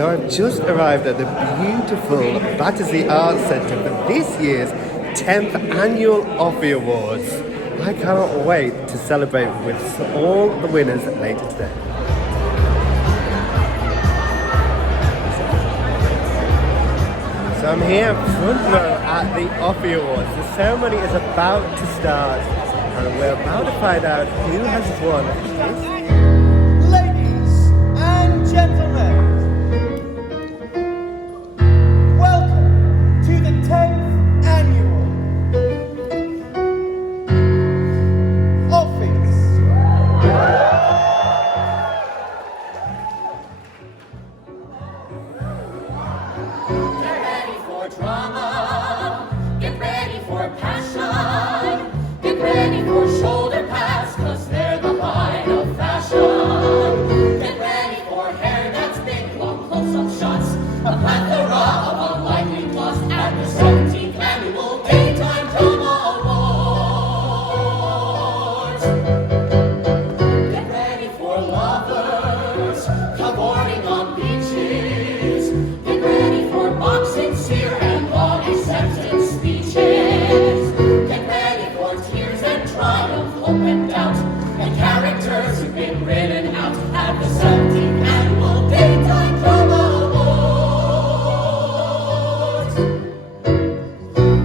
So I've just arrived at the beautiful Battersea Arts Centre for this year's 10th Annual Offie Awards. I cannot wait to celebrate with all the winners later today. So I'm here front row at the Offie Awards. The ceremony is about to start and we're about to find out who has won this year. Ladies and gentlemen, welcome to the 10th Annual Offies. Get ready for drama, get ready for passion, get ready for shoulder pads, 'cause they're the height of fashion. Get ready for hair that's big, long close-up shots, a plethora of unlikely plots at the 17th Annual Daytime Drama Awards. Get ready for lovers, cavorting on beaches. Get ready for boxing, sear, and long acceptance speeches. Get ready for tears and triumph, hope and doubt, and characters who've been written out at the 17th Annual Daytime Drama Awards.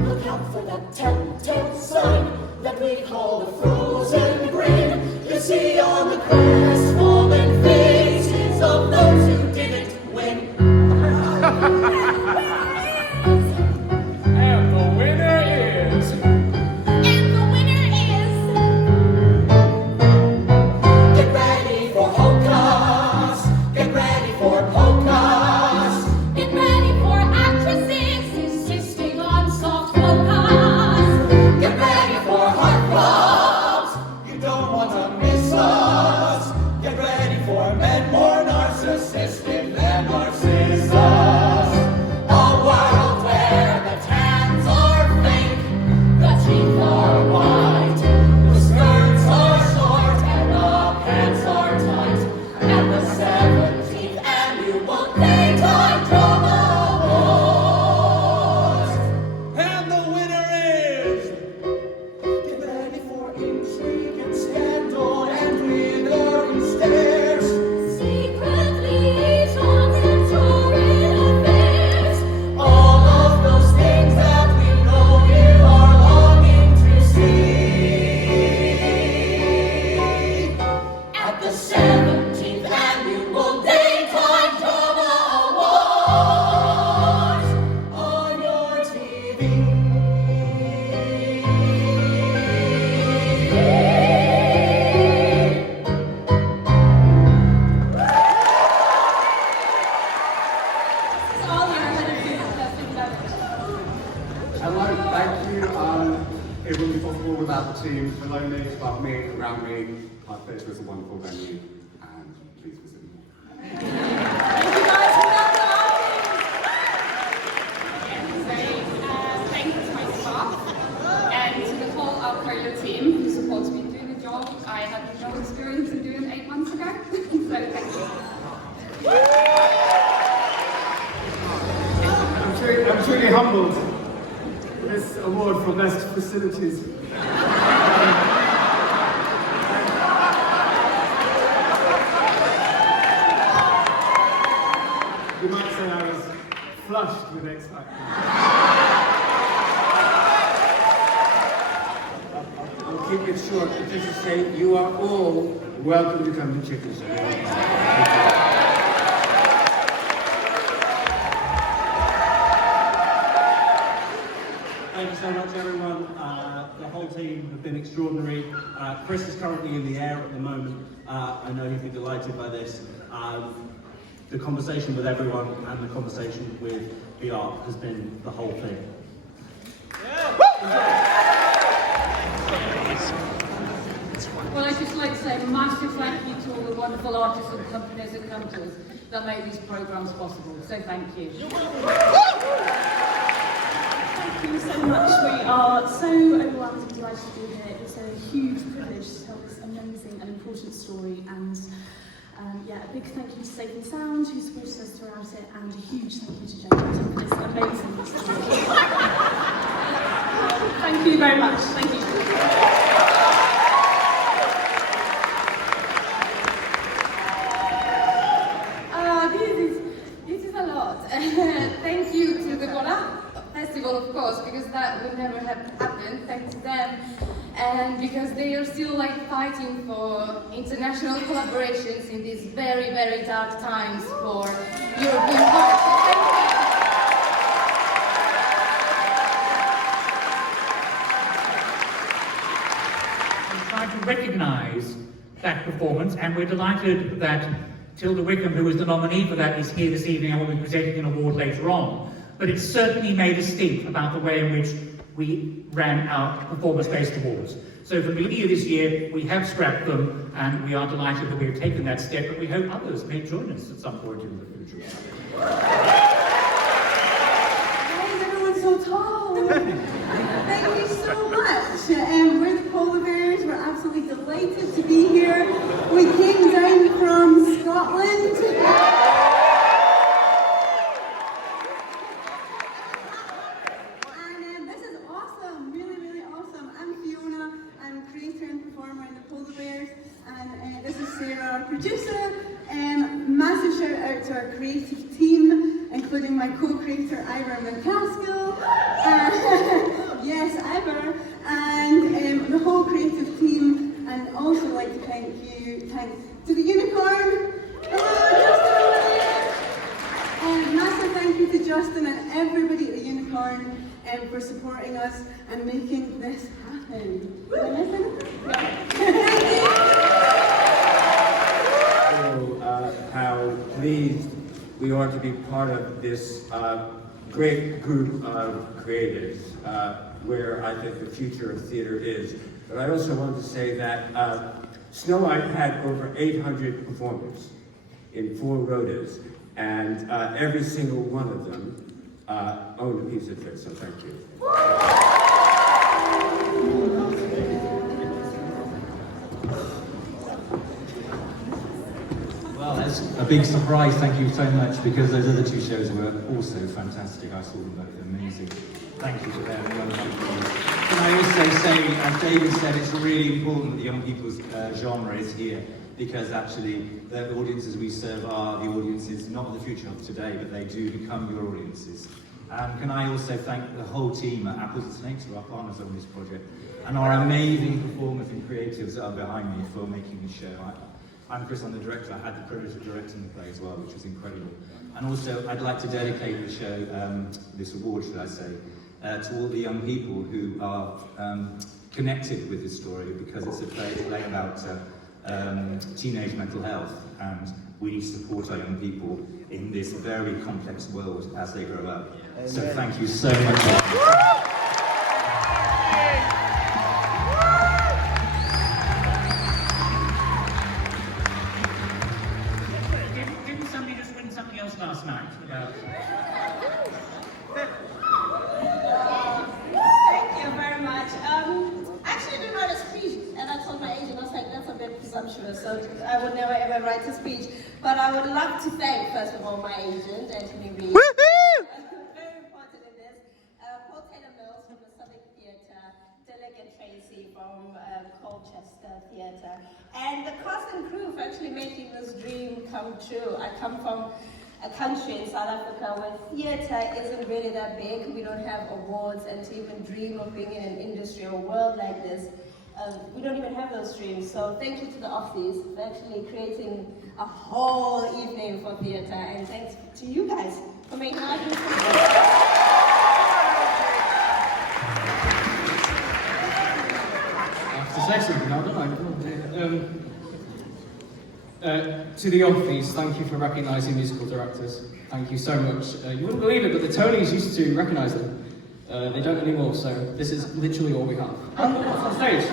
Look out for that telltale sign that we call the frozen grain. You see on the crestfallen faces of those who didn't win. And the winner is... Get ready for hokas, get ready for polkas, get ready for actresses insisting on soft polkas, get ready for heartthrobs, you don't want to miss us, get ready for men more narcissistic than Narcissus, a world where the tans are fake, the teeth are white, the skirts are short and the pants are tight, at the 17th Annual Daytime Drama Awards. And the winner is... Get ready for intrigue and scandal and withering stares, secret liaisons and torrid affairs, all of those things that we know you are longing to see at the 17th Annual Daytime Drama Awards on your TV. Hello, thank you. It wouldn't be possible without the team below me, above me, around me. Our theatre is a wonderful venue, and please visit me. Thank you guys for that. Thank you to my staff and to the whole Arcola team who supports me in doing the job I had no experience in doing 8 months ago. So thank you. I'm truly humbled for this award for best facilities. You might say I was flushed with X Factor. I'll keep it short, but just to say you are all welcome to come to Chickenshed. Thank you so much, everyone. The whole team have been extraordinary. Chris is currently in the air at the moment. I know he'd be delighted by this. The conversation with everyone and the conversation with Pitarch has been the whole thing. Well, I'd just like to say a massive thank you to all the wonderful artists and companies that come to us that make these programmes possible. So thank you. Thank you so much. We are so overwhelmed and delighted to be here. It's a huge privilege to tell this amazing and important story, and Yeah, a big thank you to Safe and Sound, who supported us throughout it, and a huge thank you to Jeannette for this amazing installation. Thank you very much. Thank you. This is a lot. Thank you to the Boulevard Festival, of course, because that would never have happened. Thanks to them. And because they are still like fighting for international collaborations in these very, very dark times for European culture. We try to recognise that performance, and we're delighted that Tilda Wickham, who was the nominee for that, is here this evening and will be presenting an award later on. But it certainly made us think about the way in which we ran our performance-based awards. So for the beginning of this year, we have scrapped them, and we are delighted that we have taken that step, but we hope others may join us at some point in the future. Why is everyone so tall? Thank you so much. We're the Polar Bears. We're absolutely delighted to be here. We came down from Scotland. Producer, massive shout out to our creative team, including my co-creator Ira McCaskill, yes, Ira, and the whole creative team, and also like to thanks to the Unicorn. Hello, Justin, and massive thank you to Justin and everybody at the Unicorn for supporting us and making this happen. Did I miss anything? No. Thank you. How pleased we are to be part of this great group of creatives, where I think the future of theatre is. But I also want to say that Snow White had over 800 performers in 4 rotas, and every single one of them owned a piece of it, so thank you. Well, that's a big surprise, thank you so much, because those other 2 shows were also fantastic. I saw them both, amazing. Thank you to them. Can I also say, as David said, it's really important that the young people's genre is here, because actually the audiences we serve are the audiences, not the future of today, but they do become your audiences. Can I also thank the whole team at Apples and Snakes, who are our partners on this project, and our amazing performers and creatives that are behind me for making this show. I'm Chris, I'm the director. I had the privilege of directing the play as well, which was incredible. And also, I'd like to dedicate the show, this award, should I say, to all the young people who are connected with this story, because it's a play about teenage mental health, and we need to support our young people in this very complex world as they grow up. So thank you so much. Last night about... Thank you very much. Actually, I didn't write a speech, and I told my agent, I was like, that's a bit presumptuous, so I would never ever write a speech. But I would love to thank, first of all, my agent, Anthony Reed. Very important in this. Paul Taylor Mills from the Southwark Theatre, Delegate Tracy from Colchester Theatre, and the cast and crew for actually making this dream come true. I come from a country in South Africa where theatre isn't really that big. We don't have awards, and to even dream of being in an industry or a world like this, we don't even have those dreams. So thank you to the Offies for actually creating a whole evening for theatre, and thanks to you guys for making our To the Offies, thank you for recognising musical directors. Thank you so much. You wouldn't believe it, but the Tonys used to recognise them. They don't anymore, so this is literally all we have. On stage.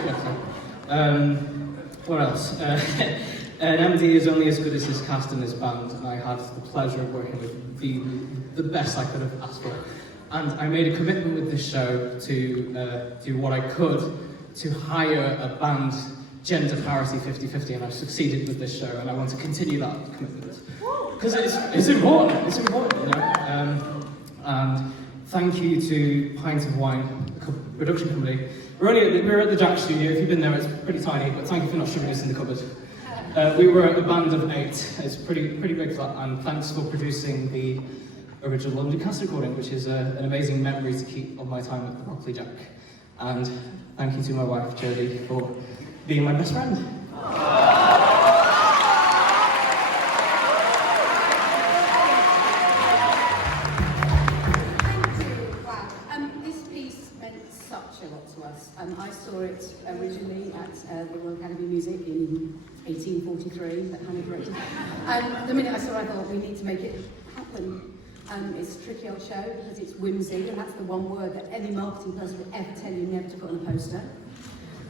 What else? An MD is only as good as his cast and his band, and I had the pleasure of working with the best I could have asked for. And I made a commitment with this show to do what I could to hire a band gender parity 50-50, and I've succeeded with this show, and I want to continue that commitment. Because it's important, you know? And thank you to Pint of Wine, the production company. We're at the Jack Studio. If you've been there, it's pretty tiny, but thank you for not shoving us in the cupboard. We were a band of 8. It's pretty big flat, and thanks for producing the original London cast recording, which is an amazing memory to keep of my time at the Broccoli Jack. And thank you to my wife, Jodie, for being my best friend. Such a lot to us. I saw it originally at the Royal Academy of Music in 1843 that Hannah directed. And the minute I saw it, I thought, we need to make it happen. It's a tricky old show because it's whimsy, and that's the one word that any marketing person would ever tell you never to put on a poster.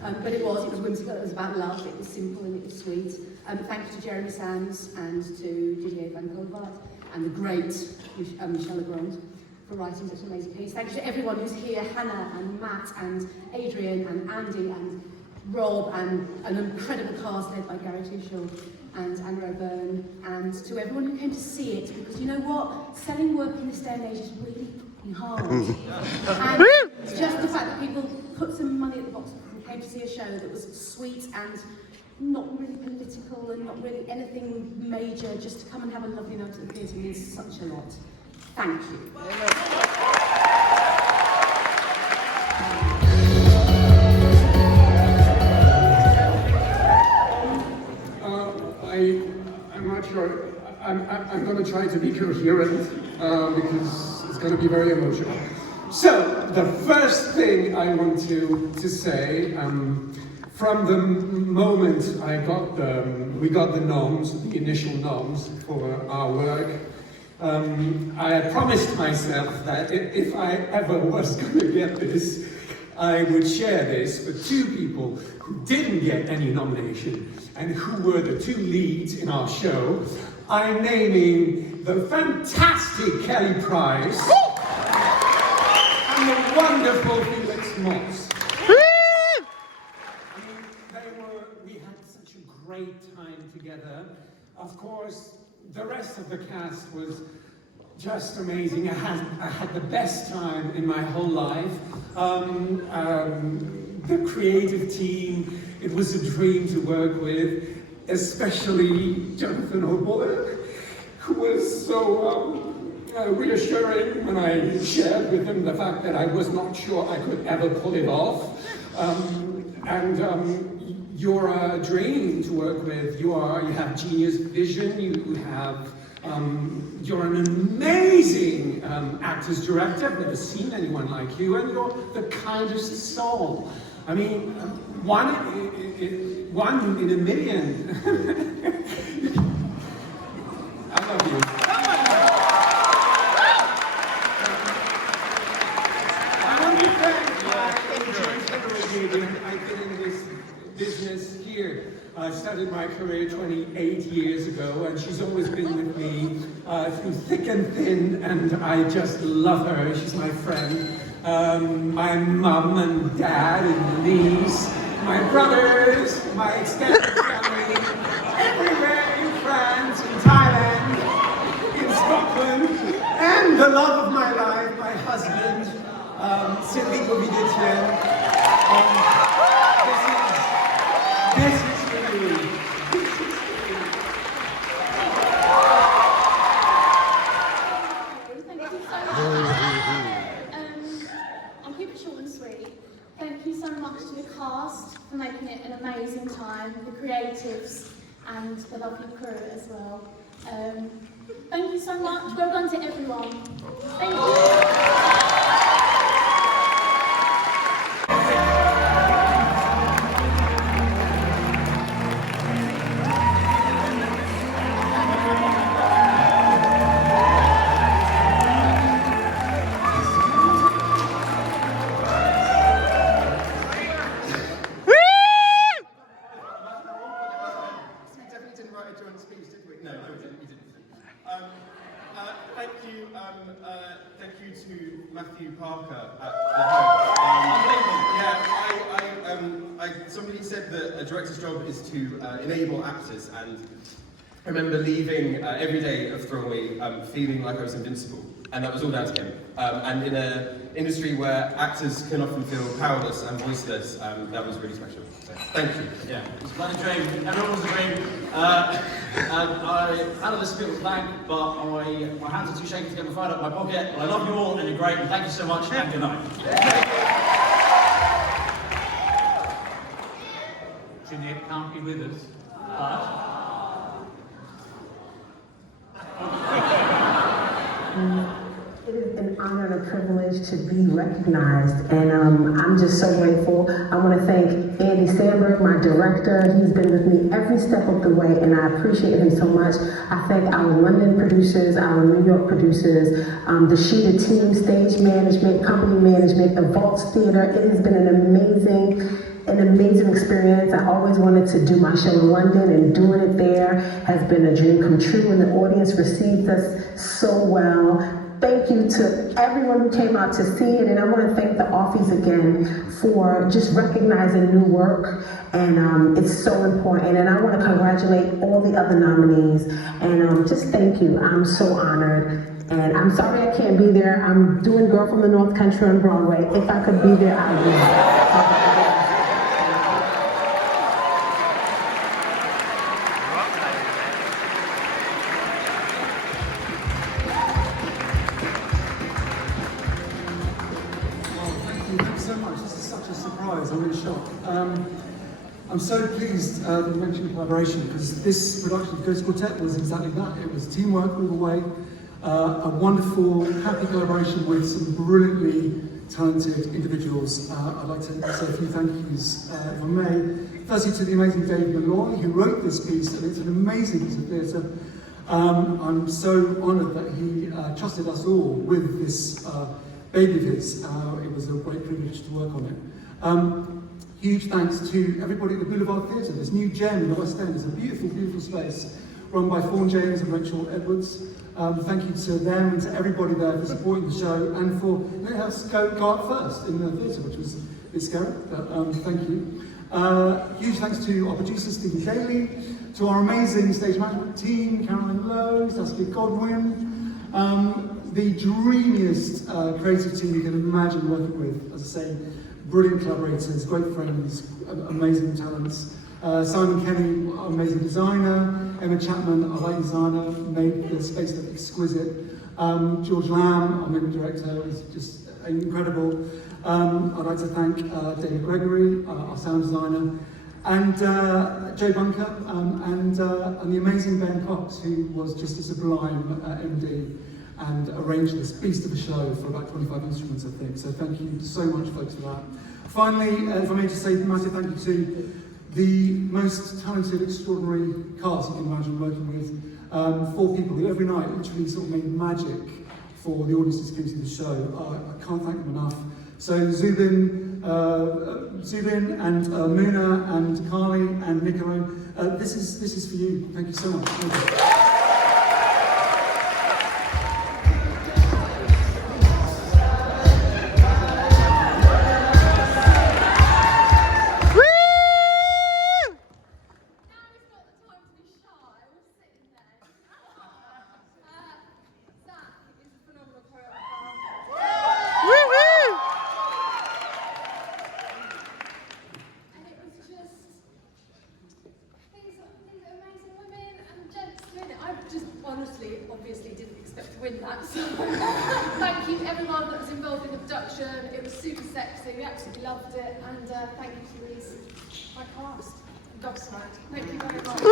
But it was whimsical, it was about love, it was simple and it was sweet. Thank you to Jeremy Sands and to Didier Van Colbart and the great Michelle Legrand for writing such an amazing piece. Thank you to everyone who's here, Hannah and Matt and Adrian and Andy and Rob and an incredible cast led by Gary Tushel and Anna O'Byrne, and to everyone who came to see it, because you know what? Selling work in this day and age is really fucking hard. And it's just the fact that people put some money at the box and came to see a show that was sweet and not really political and not really anything major, just to come and have a lovely night at the theatre means such a lot. Thank you. I'm not sure. I'm going to try to be coherent because it's going to be very emotional. So the first thing I want to say, from the moment we got the noms, the initial noms for our work, I had promised myself that if I ever was going to get this, I would share this with 2 people who didn't get any nomination and who were the 2 leads in our show. I'm naming the fantastic Kelly Price and the wonderful Felix Moss. We had such a great time together. Of course, the rest of the cast was just amazing. I had the best time in my whole life. The creative team, it was a dream to work with, especially Jonathan O'Boyle, who was so reassuring when I shared with him the fact that I was not sure I could ever pull it off. You're a dream to work with. You have genius vision. You're an amazing actor's director. I've never seen anyone like you, and you're the kindest soul. I mean, one in a million. I love you. I want to thank I've been in this business here. I started my career 28 years ago, and she's always been with me through thick and thin, and I just love her. She's my friend. My mum and dad and niece, my brothers, my extended family, everywhere in France, in Thailand, in Scotland, and the love of my life, my husband, Sylvie Govidetienne. This is for you. I'll keep it short and sweet. Thank you so much to the cast for making it an amazing time, the creatives and the lovely crew as well. Thank you so much. Well done to everyone. Thank you. Thank you to Matthew Parker at the Home. somebody said that a director's job is to enable actors, and I remember leaving every day of Throwaway feeling like I was invincible, and that was all down to him. And in an industry where actors can often feel powerless and voiceless, that was really special. So, thank you. Yeah, it was quite a dream. Everyone was a dream. I had a list of people to thank, but my hands are too shaky to get my phone out of my pocket. But I love you all, and you're great, and thank you so much, and good night. Jeannette can't be with us, but... It is an honor and a privilege to be recognized, and I'm just so grateful. I want to thank Andy Sandberg, my director. He's been with me every step of the way, and I appreciate him so much. I thank our London producers, our New York producers, the Sheeta team, stage management, company management, the Vaults Theatre. It has been an amazing experience. I always wanted to do my show in London, and doing it there has been a dream come true, and the audience received us so well. Thank you to everyone who came out to see it, and I want to thank the Offies again for just recognizing new work, and it's so important. And I want to congratulate all the other nominees, and just thank you. I'm so honored, and I'm sorry I can't be there. I'm doing Girl from the North Country on Broadway. If I could be there, I would. I'm so pleased that you mentioned collaboration, because this production of Ghost Quartet was exactly that. It was teamwork all the way, a wonderful, happy collaboration with some brilliantly talented individuals. I'd like to say a few thank yous, if I may. Firstly to the amazing Dave Malloy, who wrote this piece, and it's an amazing piece of theatre. I'm so honoured that he trusted us all with this baby of his. It was a great privilege to work on it. Huge thanks to everybody at the Boulevard Theatre, this new gem in the West End. It's a beautiful, beautiful space run by Fawn James and Rachel Edwards. Thank you to them and to everybody there for supporting the show, and for letting us go out first in the theatre, which was a bit scary, but thank you. Huge thanks to our producer, Stephen Daly, to our amazing stage management team, Caroline Lowe, Saskia Godwin, the dreamiest creative team you can imagine working with, as I say, brilliant collaborators, great friends, amazing talents. Simon Kenny, our amazing designer. Emma Chapman, our lighting designer, made the space look exquisite. George Lamb, our movie director, was just incredible. I'd like to thank David Gregory, our sound designer, and Joe Bunker, and the amazing Ben Cox, who was just a sublime MD, and arranged this beast of a show for about 25 instruments, I think. So thank you so much, folks, for that. Finally, if I may just say a massive thank you to the most talented, extraordinary cast you can imagine working with. 4 people who every night literally sort of made magic for the audiences who came to the show. I can't thank them enough. So Zubin and Muna and Carly and Nicola, this is for you. Thank you so much. Thank you. Obviously didn't expect to win that, so thank you to everyone that was involved in the production. It was super sexy, we absolutely loved it, and thank you to these, my cast, gobsmacked. Thank you very much.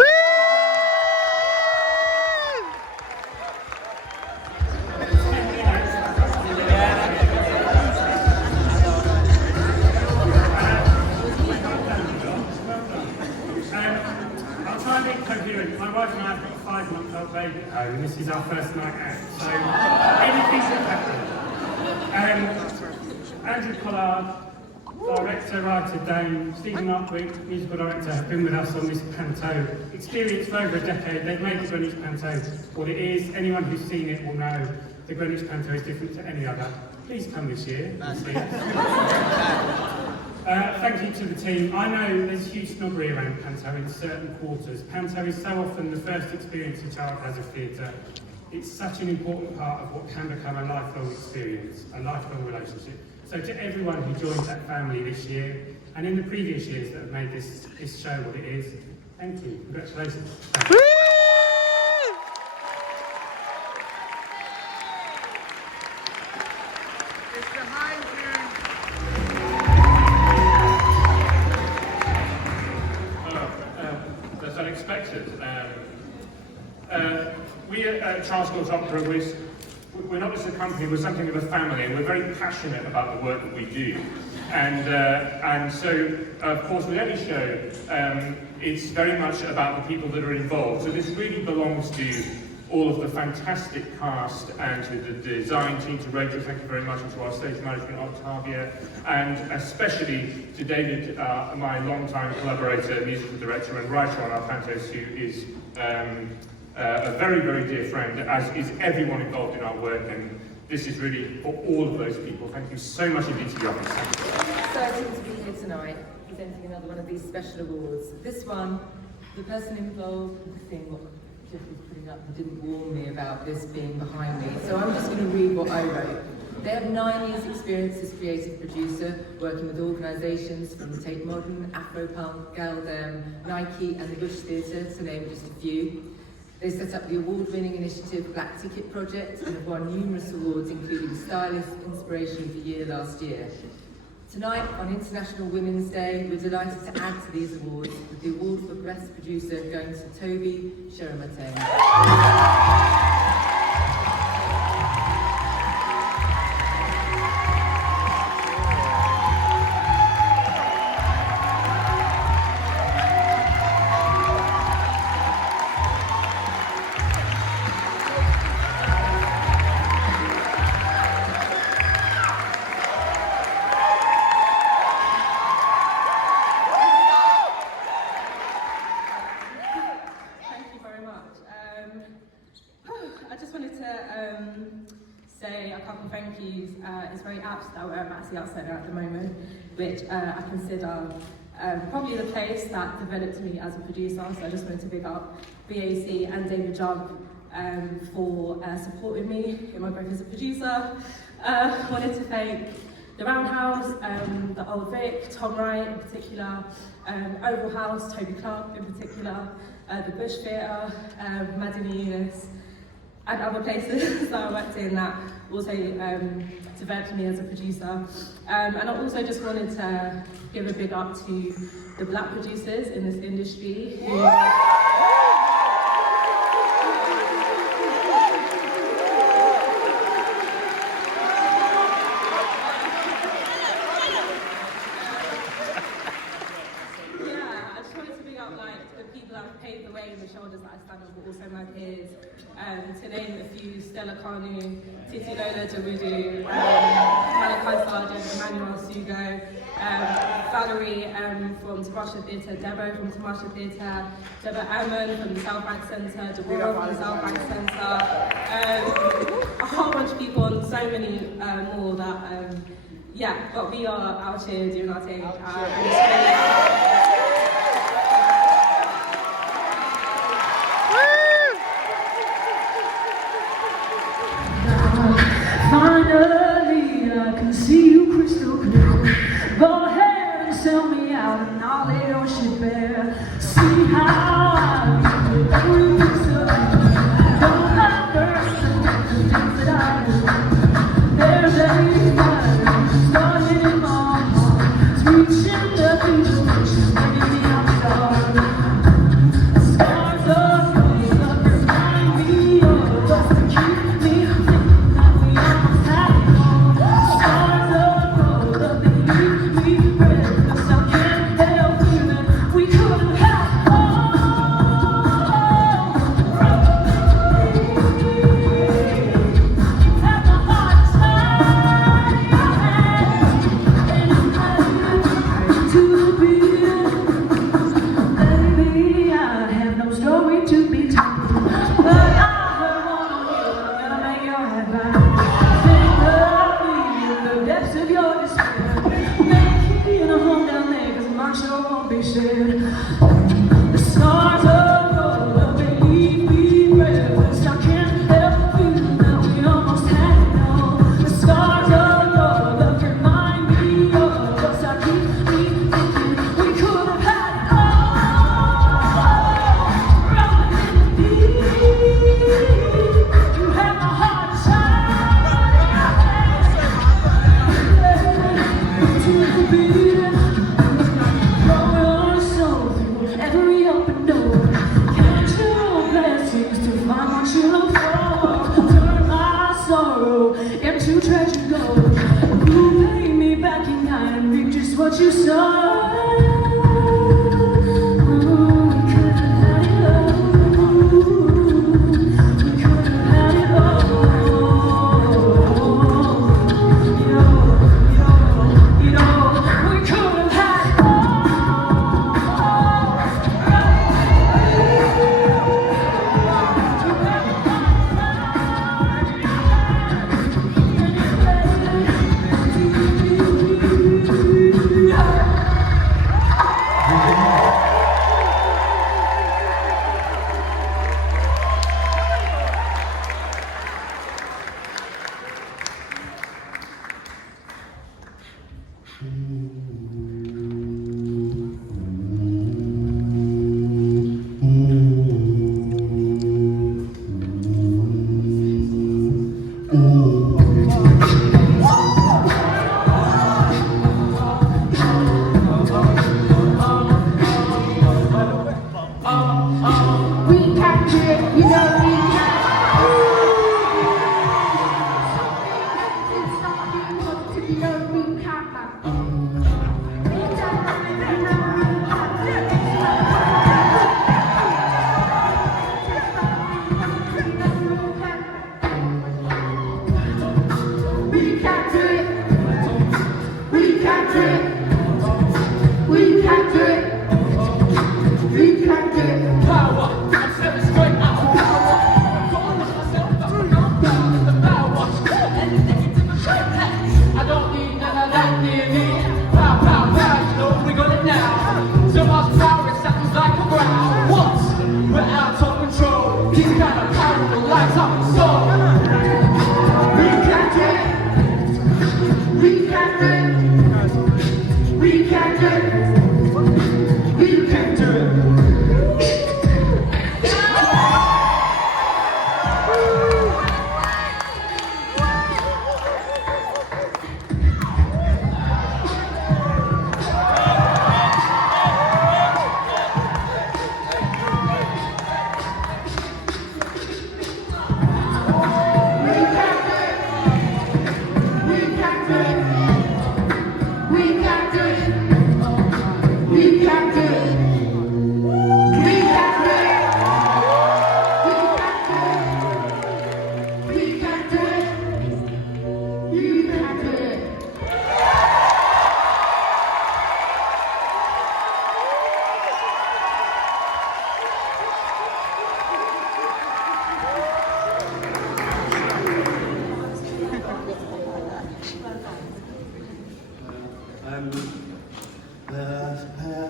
I'll try and be coherent. My wife and I have got a 5-month-old baby at home, and this is our first night out, so anything can happen. Andrew Collard, director, writer, Dane, Stephen Artwick, musical director, have been with us on this panto. Experienced for over a decade, they've made Greenwich panto what it is. Anyone who's seen it will know the Greenwich Panto is different to any other. Please come this year and see us. Thank you to the team. I know there's huge snobbery around Panto in certain quarters. Panto is so often the first experience a child has of theatre. It's such an important part of what can become a lifelong experience, a lifelong relationship. So to everyone who joined that family this year, and in the previous years that have made this show what it is, thank you. Congratulations. Thank you. That's unexpected. We at Charles Schools Opera, we're not just a company, we're something of a family, and we're very passionate about the work that we do. And so, of course, with any show, it's very much about the people that are involved. So this really belongs to all of the fantastic cast and to the design team, to Rachel, thank you very much, and to our stage management, Octavia, and especially to David, my longtime collaborator, musical director and writer on our Pantos, who is a very, very dear friend, as is everyone involved in our work, and this is really for all of those people. Thank you so much indeed to the office. Exciting to be here tonight, presenting another one of these special awards. This one, the person involved with the thing, what Geoffrey's putting up, and didn't warn me about this being behind me, so I'm just going to read what I wrote. They have 9 years' experience as creative producer, working with organisations from Tate Modern, Afropunk, CAMDEN, Nike and the Bush Theatre, to name just a few. They set up the award-winning initiative Black Ticket Project and have won numerous awards, including Stylist Inspiration of the Year last year. Tonight, on International Women's Day, we're delighted to add to these awards, with the award for Best Producer going to Tobi Kyeremateng. It's very apt that we're at Battersea Art Centre at the moment, which I consider probably the place that developed me as a producer. So I just wanted to big up BAC and David Jump for supporting me in my growth as a producer. Wanted to thank the Roundhouse, the Old Vic, Tom Wright in particular, Oval House, Toby Clark in particular, the Bush Theatre, Madini Eunice, and other places that I worked in that also developed me as a producer. And I also just wanted to give a big up to the black producers in this industry who paved the way in the shoulders that I stand on, but also my peers. To name a few, Stella Kanu, Titi Lola Jabudu, Malachi Sargent, Emmanuel Sugo, Valerie from Tamasha Theatre, Debo from Tamasha Theatre, Deborah Ammon from the Southwark Centre, Deborah from the Southwark Centre, a whole bunch of people and so many more that, yeah, but we are out here doing our thing. Finally, I can see you crystal clear. Go ahead and sell me out and I'll lay your shit bare. See how I leave every piece of you. Don't have thirst and the things that I do. There's a fire started in my heart. It's reaching the future, bringing me outside. Scars of love remind me of us to keep me thinking that we are. Have treasure gold. Who paid me back in kind and reap just what you saw?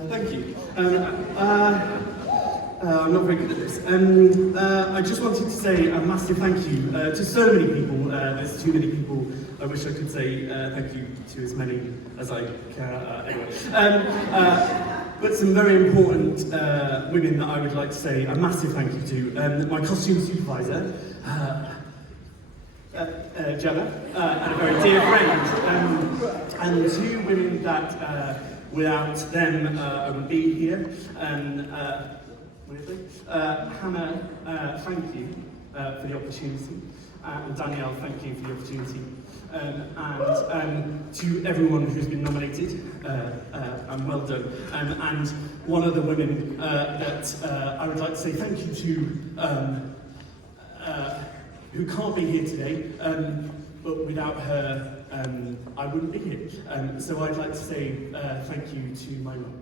Thank you. I'm not very good at this. I just wanted to say a massive thank you to so many people. There's too many people. I wish I could say thank you to as many as I can. Anyway. But some very important women that I would like to say a massive thank you to. My costume supervisor, Gemma, and a very dear friend. And two women that without them I wouldn't be here. Weirdly. Hannah, thank you for the opportunity. And Danielle, thank you for the opportunity. And to everyone who's been nominated, and well done. And one of the women that I would like to say thank you to, who can't be here today, but without her, I wouldn't be here. So I'd like to say thank you to my mum.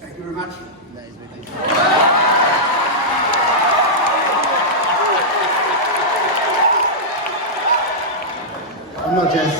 Thank you very much. I'm not Jess.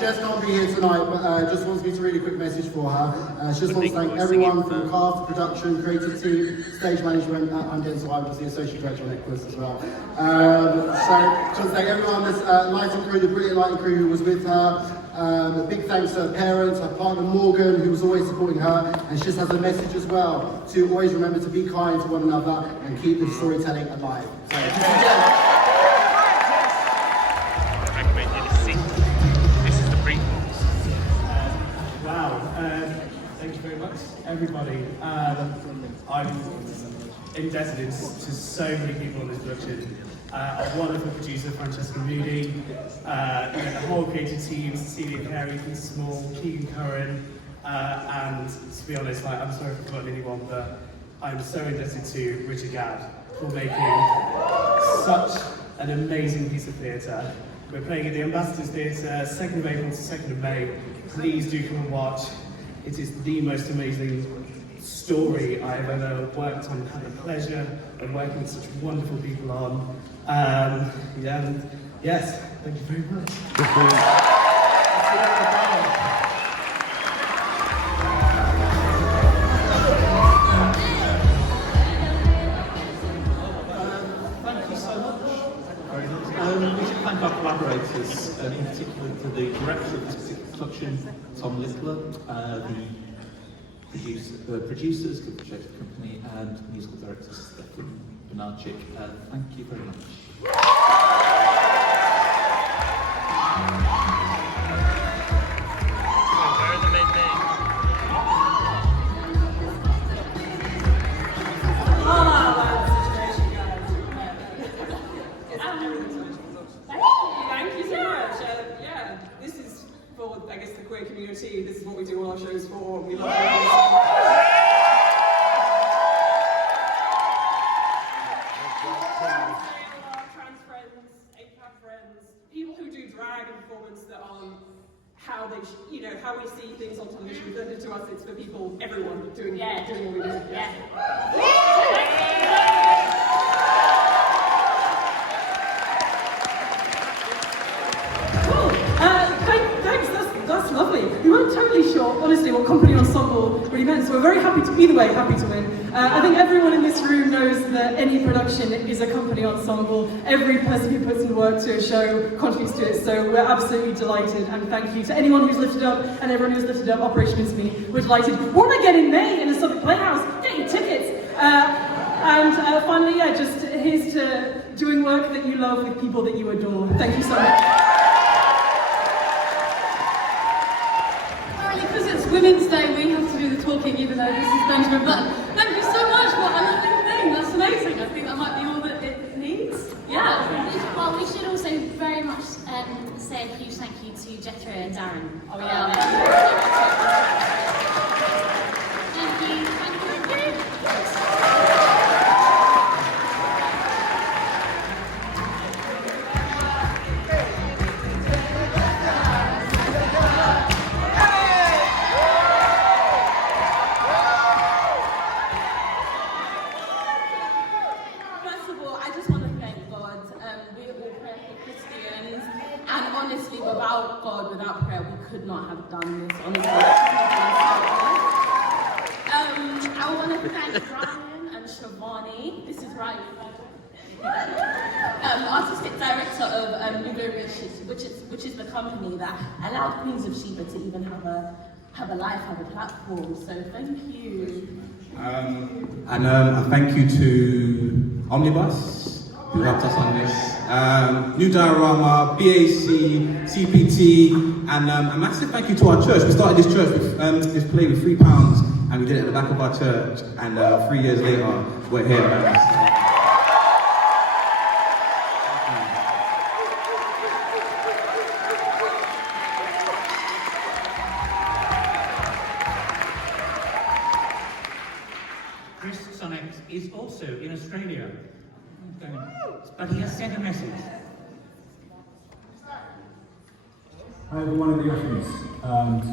Jess can't be here tonight, but just wants me to read a quick message for her. She just wants to thank everyone from the cast, production, creative team, stage management. I'm Denzel, I was the associate director on Equus as well. So just thank everyone, this lighting crew, the brilliant lighting crew who was with her. A big thanks to her parents, her partner Morgan, who was always supporting her, and she just has a message as well to always remember to be kind to one another and keep the storytelling alive. So, I'm indebted to so many people in this production. Our wonderful producer, Francesca Moody, the whole creative team, Cecilia Carey, Keith Small, Keegan Curran, and to be honest, I'm sorry if I've forgotten anyone, but I'm so indebted to Richard Gadd for making such an amazing piece of theatre. We're playing at the Ambassadors Theatre, 2nd of April to 2nd of May. Please do come and watch. It is the most amazing story I've ever worked on, had the pleasure of working with such wonderful people on. Yes, thank you very much. Thank you so much. Very nice. We should thank our collaborators, in particular to the director of this particular production, Tom Littler, the producers, Chickenshed Company, and musical director Stefan Benarchik. Thank you very much. Thank you so much. This is for, I guess, the queer community. This is what we do all our shows for. We love it. Trans friends, ACAB friends, people who do drag and performance that aren't how they, how we see things on television presented to us. It's for people, everyone doing what we do. That's lovely. We weren't totally sure, honestly, what company ensemble really meant, so we're very happy to, either way, happy to win. I think everyone in this room knows that any production is a company ensemble. Every person who puts in work to a show contributes to it, so we're absolutely delighted, and thank you to anyone who's lifted up, and everyone who's lifted up Operation Mincemeat. We're delighted. What am I getting in May in the Southwark Playhouse? Get your tickets! And finally, just here's to doing work that you love with people that you adore. Thank you so much. Women's Day, we have to do the talking, even though this is Benjamin Button. Thank you so much. What a lovely thing. That's amazing. I think that might be all that it needs. Yeah. Well, we should also very much say a huge thank you to Jethro and Darren. Oh, yeah. Thank you. Without God, without prayer, we could not have done this, honestly. I want to thank Ryan and Shivani. This is Ryan, artistic director of Mabuse, which is the company that allowed Queens of Sheba to even have a life, have a platform. So thank you. And a thank you to Omnibus, who helped us on this. New Diorama, BAC, CPT, and a massive thank you to our church. We started this church with this play with £3, and we did it at the back of our church. And 3 years later, we're here. Chris Sonnex is also in Australia. But he has sent a message. Hi everyone in the Offies.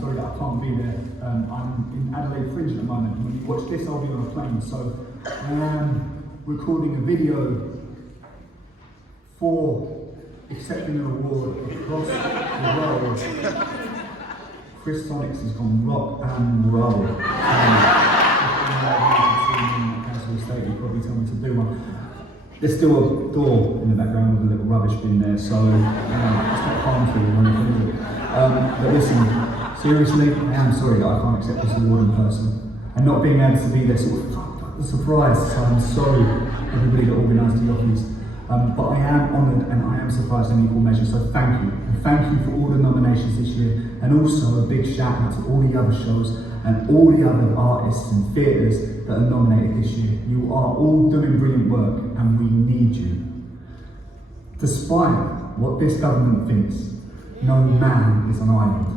Sorry that I can't be there. I'm in Adelaide Fringe at the moment. When you watch this, I'll be on a plane. So I am recording a video for accepting an award across the world. Chris Sonnex has gone rock and roll. Council Estate, you probably tell me to do one. There's still a door in the background with a little rubbish bin there, so it's not harmful or anything, is it? But listen, seriously, I am sorry that I can't accept this award in person. And not being able to be there sort of fucked the surprise, so I'm sorry everybody that organised the Offies. But I am honoured and I am surprised in equal measure, so thank you. And thank you for all the nominations this year, and also a big shout out to all the other shows and all the other artists and theatres that are nominated this year. You are all doing brilliant work and we need you. Despite what this government thinks, no man is an island.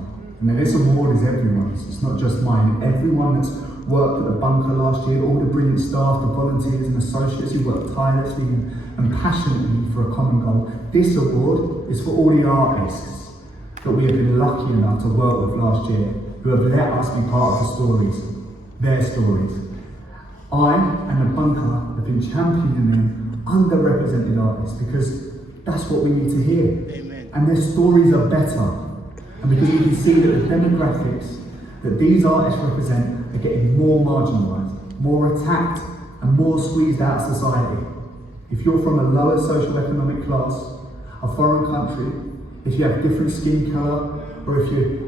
Now this award is everyone's, it's not just mine. Everyone that's worked at the bunker last year, all the brilliant staff, the volunteers and associates who worked tirelessly and passionately for a common goal. This award is for all the artists that we have been lucky enough to work with last year, who have let us be part of the stories, their stories. I and the bunker have been championing underrepresented artists because that's what we need to hear. Amen. And their stories are better. And because we can see that the demographics that these artists represent are getting more marginalised, more attacked, and more squeezed out of society. If you're from a lower socio-economic class, a foreign country, if you have different skin colour, or if you're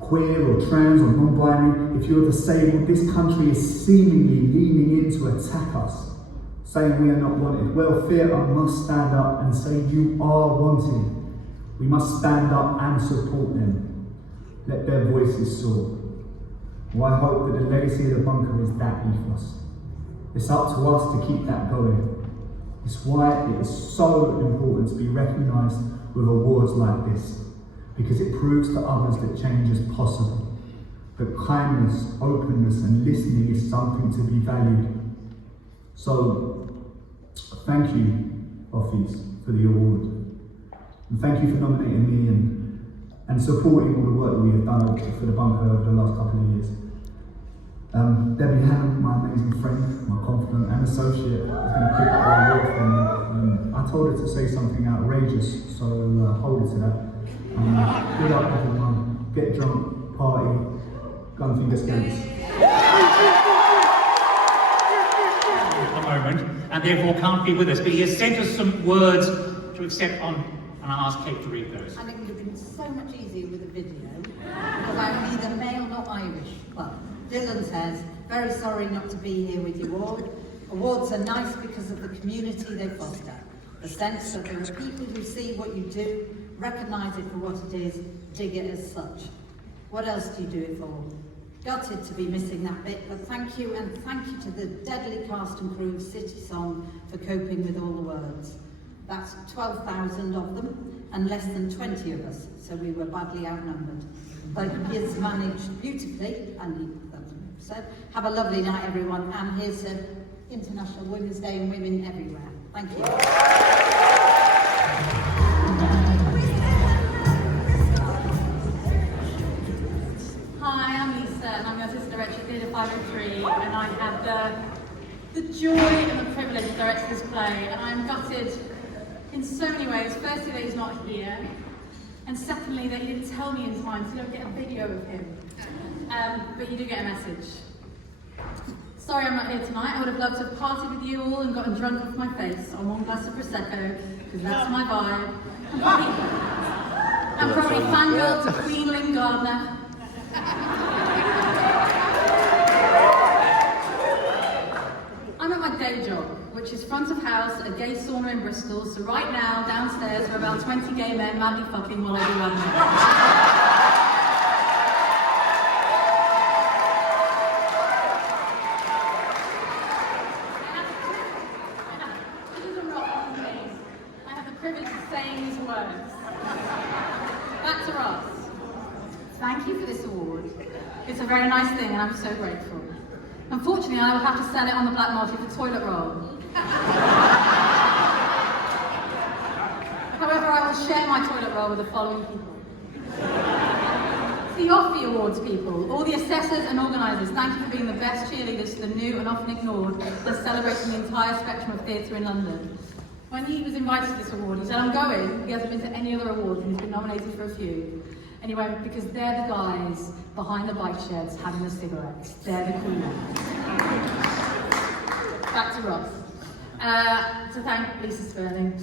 queer or trans or non-binary, if you're disabled, this country is seemingly leaning in to attack us, saying we are not wanted. Well, theatre must stand up and say you are wanted. We must stand up and support them. Let their voices soar. Well, I hope that the legacy of the bunker is that ethos. It's up to us to keep that going. It's why it is so important to be recognised with awards like this, because it proves to others that change is possible, that kindness, openness and listening is something to be valued. So, thank you, Offies, for the award. And thank you for nominating me and supporting all the work that we have done for the bunker over the last couple of years. Debbie Hannon, my amazing friend, my confidant and associate, is going to pick up the award for me. I told her to say something outrageous, so hold her to that. Good luck, everyone. Get drunk, party, gunfinger scamps. At the moment, and therefore can't be with us, but he has sent us some words to accept on, and I'll ask Kate to read those. And it would have been so much easier with a video, because I'm neither male nor Irish. Well, Dylan says, very sorry not to be here with you all. Awards are nice because of the community they foster. The sense that there are people who see what you do, recognise it for what it is, dig it as such. What else do you do it for? Gutted to be missing that bit, but thank you, and thank you to the deadly cast and crew of City Song for coping with all the words. That's 12,000 of them, and less than 20 of us, so we were badly outnumbered. But it's managed beautifully, and that's what I've said. Have a lovely night, everyone, and here's International Women's Day and women everywhere. Thank you. Hi, I'm Lisa, and I'm the Assistant Director at Theatre 503, and I have the joy and the privilege to direct this play, and I'm gutted in so many ways. Firstly, that he's not here, and secondly, that he didn't tell me in time, so you don't get a video of him. But you do get a message. Sorry I'm not here tonight. I would have loved to have partied with you all and gotten drunk off my face on one glass of Prosecco, because that's my vibe. And probably fangirl to Queen Lynn Gardner. I'm at my day job, which is front of house at a gay sauna in Bristol, so right now, downstairs, are about 20 gay men madly fucking while I do admin. Thank you for this award. It's a very nice thing and I'm so grateful. Unfortunately, I will have to sell it on the black market for toilet roll. However, I will share my toilet roll with the following people. The Offie Awards people, all the assessors and organisers, thank you for being the best cheerleaders to the new and often ignored that's celebrating the entire spectrum of theatre in London. When he was invited to this award, he said, I'm going. He hasn't been to any other awards and he's been nominated for a few. And he went, because they're the guys behind the bike sheds having the cigarettes. They're the cool ones. Back to Ross. To thank Lisa Sperling.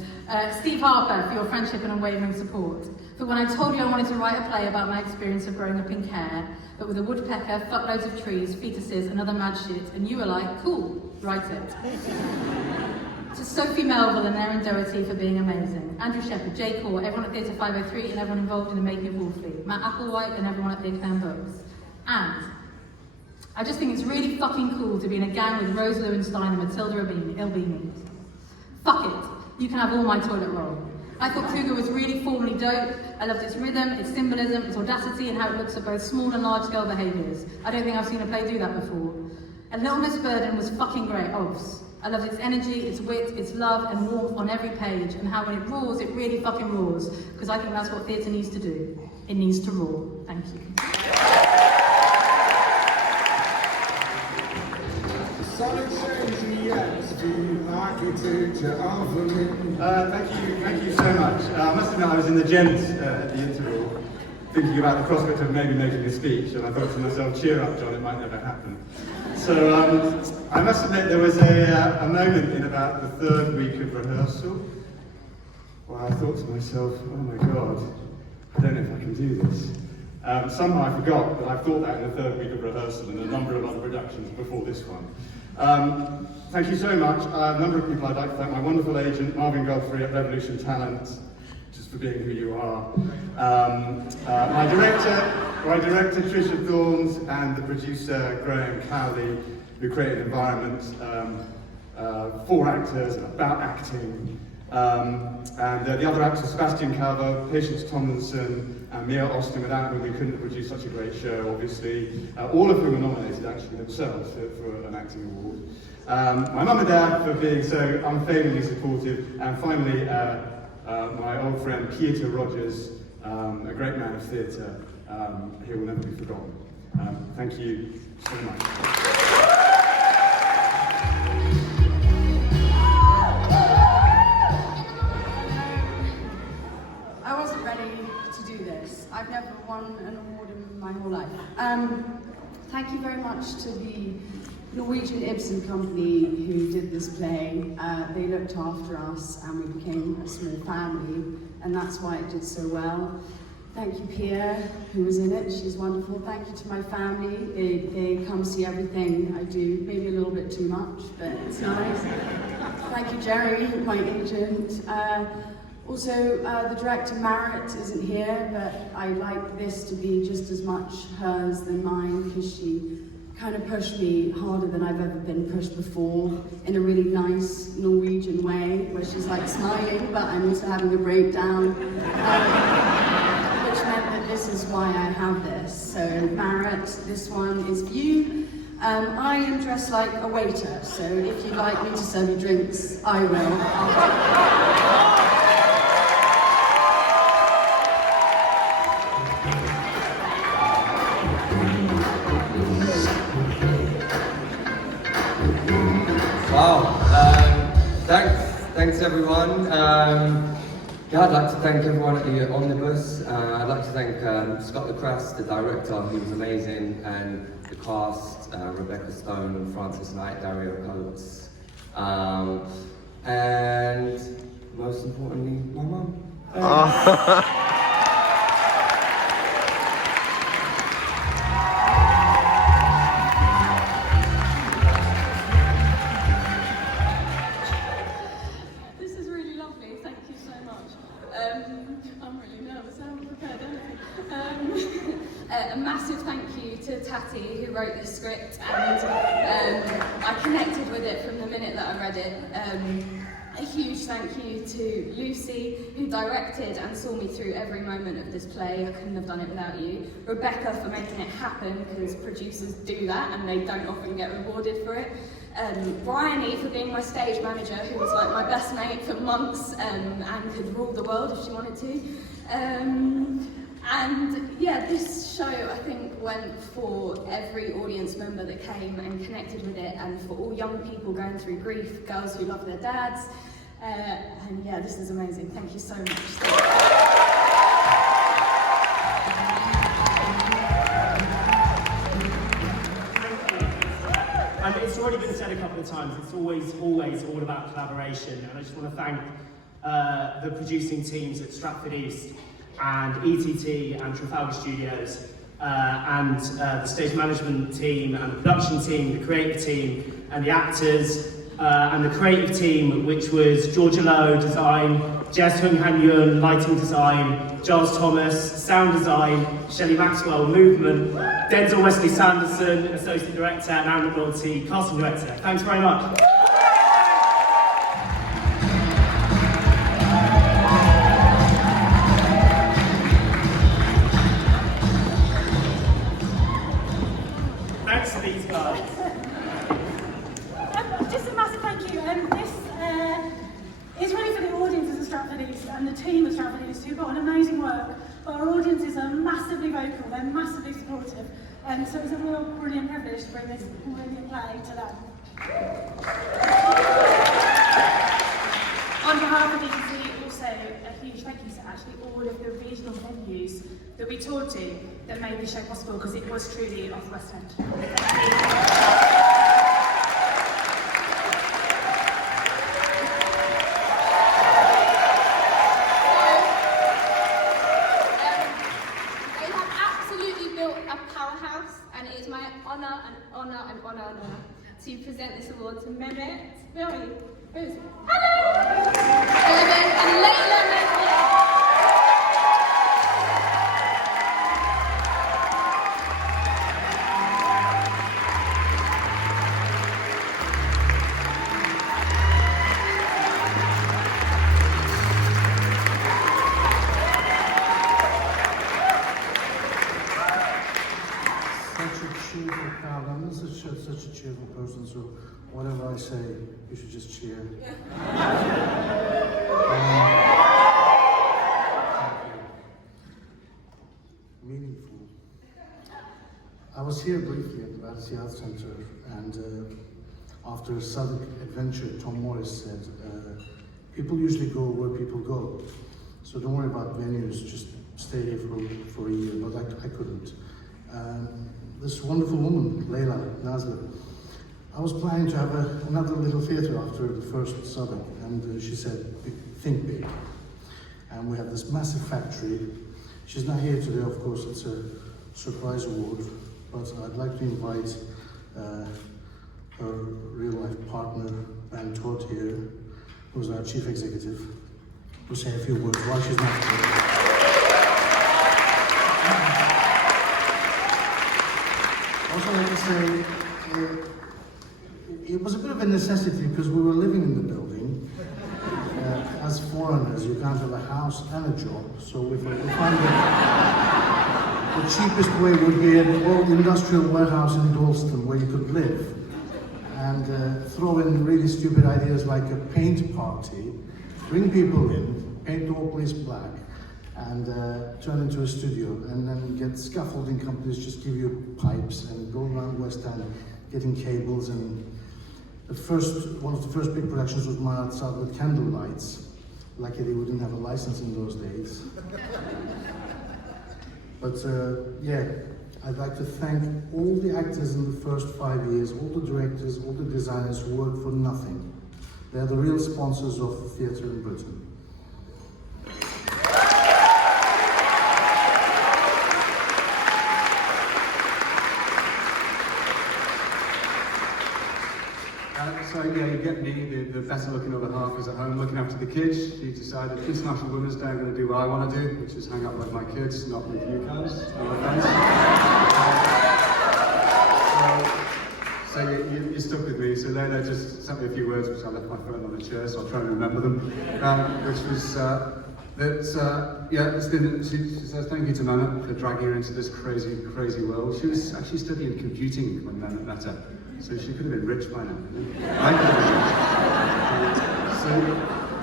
Steve Harper for your friendship and unwavering support. For when I told you I wanted to write a play about my experience of growing up in care, but with a woodpecker, fuckloads of trees, fetuses and other mad shit, and you were like, cool, write it. To Sophie Melville and Erin Doherty for being amazing. Andrew Shepherd, Jay Core, everyone at Theatre 503 and everyone involved in the making of Wolfie. Matt Applewhite and everyone at the Acclaim Books. And I just think it's really fucking cool to be in a gang with Rose Lowenstein and Matilda Albini. Fuck it, you can have all my toilet roll. I thought Cougar was really formally dope. I loved its rhythm, its symbolism, its audacity, and how it looks at both small and large scale behaviours. I don't think I've seen a play do that before. And Little Miss Burden was fucking great, OFFs. I loved its energy, its wit, its love and warmth on every page, and how when it roars, it really fucking roars, because I think that's what theatre needs to do. It needs to roar. Thank you. Thank you so much. I must admit I was in the gents at the interval, thinking about the prospect of maybe making a speech, and I thought to myself, cheer up, John, it might never happen. So I must admit there was a moment in about the third week of rehearsal where I thought to myself, oh my God, I don't know if I can do this. Somehow I forgot that I thought that in the third week of rehearsal and a number of other productions before this one. Thank you so much. A number of people I'd like to thank. My wonderful agent, Marvin Godfrey at Revolution Talent, just for being who you are. My director Trisha Thorns, and the producer Graham Cowley, who created Environment, for actors and about acting. And the other actors, Sebastian Calvo, Patience Tomlinson, and Mia Austin, without whom we couldn't have produced such a great show, obviously. All of whom were nominated, actually, themselves for an acting award. My mum and dad for being so unfailingly supportive. And finally, my old friend Pieter Rogers, a great man of theatre, who will never be forgotten. Thank you so much. I wasn't ready to do this. I've never won an award in my whole life. Thank you very much to the Norwegian Ibsen Company who did this play. They looked after us and we became a small family, and that's why it did so well. Thank you, Pia, who was in it. She's wonderful. Thank you to my family. They come see everything I do, maybe a little bit too much, but it's nice. Thank you, Jerry, my agent. Also, the director, Marit, isn't here, but I'd like this to be just as much hers than mine, because she kind of pushed me harder than I've ever been pushed before, in a really nice Norwegian way, where she's like smiling, but I'm also having a breakdown, which meant that this is why I have this. So, Marit, this one is for you. I am dressed like a waiter, so if you'd like me to serve you drinks, I will. Wow, thanks everyone. I'd like to thank everyone at the Omnibus. I'd like to thank Scott LaCrasse, the director, who was amazing, and the cast, Rebecca Stone, Francis Knight, Dario Coates, and most importantly, my mum. A massive thank you to Tati, who wrote this script, and I connected with it from the minute that I read it. A huge thank you to Lucy, who directed and saw me through every moment of this play. I couldn't have done it without you. Rebecca for making it happen, because producers do that and they don't often get rewarded for it. Bryony for being my stage manager, who was like my best mate for months and could rule the world if she wanted to. And yeah, this show I think went for every audience member that came and connected with it, and for all young people going through grief, girls who love their dads. And yeah, this is amazing. Thank you so much. And it's already been said a couple of times, it's always all about collaboration, and I just want to thank the producing teams at Stratford East and ETT and Trafalgar Studios, and the stage management team and the production team, the creative team and the actors, and the creative team, which was Georgia Lowe, design, Jess Hung Han Yun, lighting design, Giles Thomas, sound design, Shelley Maxwell, movement, Denzel Wesley Sanderson, associate director, and Anna Wilty, casting director. Thanks very much. Thanks to these guys. Just a massive thank you. This is really for the audiences of Stratford East and the team of Stratford East who've got an amazing work, but our audiences are massively vocal, they're massively supportive, so it's a real brilliant privilege to bring this brilliant play to them. On behalf of the EC, also a huge thank you to actually all of the regional venues that we toured to that made the show possible, because it was truly off West End. Honour to present this award to Mehmet. Where are you? Where is it? Hello! Mehmet and Layla Mehmet. Such a cheerful person, so whatever I say, you should just cheer. Meaningful. I was here briefly at the Battersea Arts Centre, and after a Southwark adventure, Tom Morris said, people usually go where people go, so don't worry about venues, just stay here for a year, but I couldn't. This wonderful woman, Layla Nazla, I was planning to have another little theatre after the first Southwark, and she said, think big. And we have this massive factory. She's not here today, of course, it's a surprise award, but I'd like to invite her real-life partner, Ben Todd here, who's our chief executive, to say a few words while she's not here. Also, like I say, it was a bit of a necessity because we were living in the building. As foreigners, you can't have a house and a job, so we found that the cheapest way would be an old industrial warehouse in Dalston where you could live, and throw in really stupid ideas like a paint party, bring people in, paint the whole place black, and turn into a studio, and then get scaffolding companies just give you pipes and go around West End getting cables. And one of the first big productions was Marat Sard with candle lights. Luckily we didn't have a license in those days. But yeah, I'd like to thank all the actors in the first 5 years, all the directors, all the designers who worked for nothing. They're the real sponsors of theatre in Britain. So yeah, you get me, the better looking other half is at home looking after the kids. She decided International Women's Day I'm going to do what I want to do, which is hang out with my kids, not with you guys. No offense. So you stuck with me. So Layla just sent me a few words, which I left my phone on the chair, so I'll try and remember them. Which was she says thank you to Mehmet for dragging her into this crazy world. She was actually studying computing when Mehmet met her. So she could have been rich by now. I could have been. So,